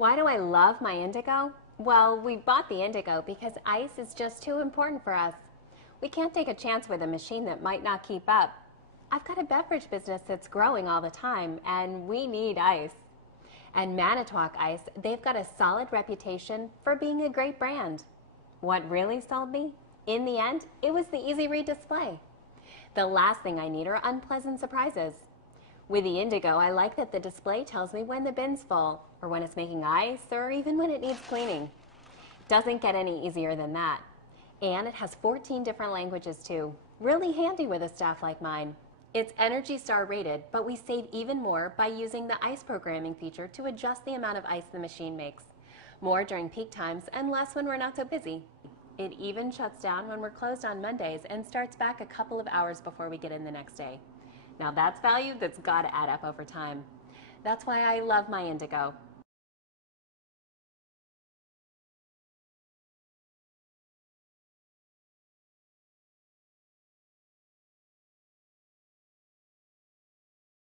Why do I love my Indigo? Well, we bought the Indigo because ice is just too important for us. We can't take a chance with a machine that might not keep up. I've got a beverage business that's growing all the time, and we need ice. And Manitowoc Ice, they've got a solid reputation for being a great brand. What really sold me? In the end, it was the easy read display. The last thing I need are unpleasant surprises. With the Indigo, I like that the display tells me when the bin's full, or when it's making ice, or even when it needs cleaning. Doesn't get any easier than that. And it has 14 different languages too. Really handy with a staff like mine. It's Energy Star rated, but we save even more by using the ice programming feature to adjust the amount of ice the machine makes. More during peak times and less when we're not so busy. It even shuts down when we're closed on Mondays and starts back a couple of hours before we get in the next day. Now that's value that's got to add up over time. That's why I love my Indigo.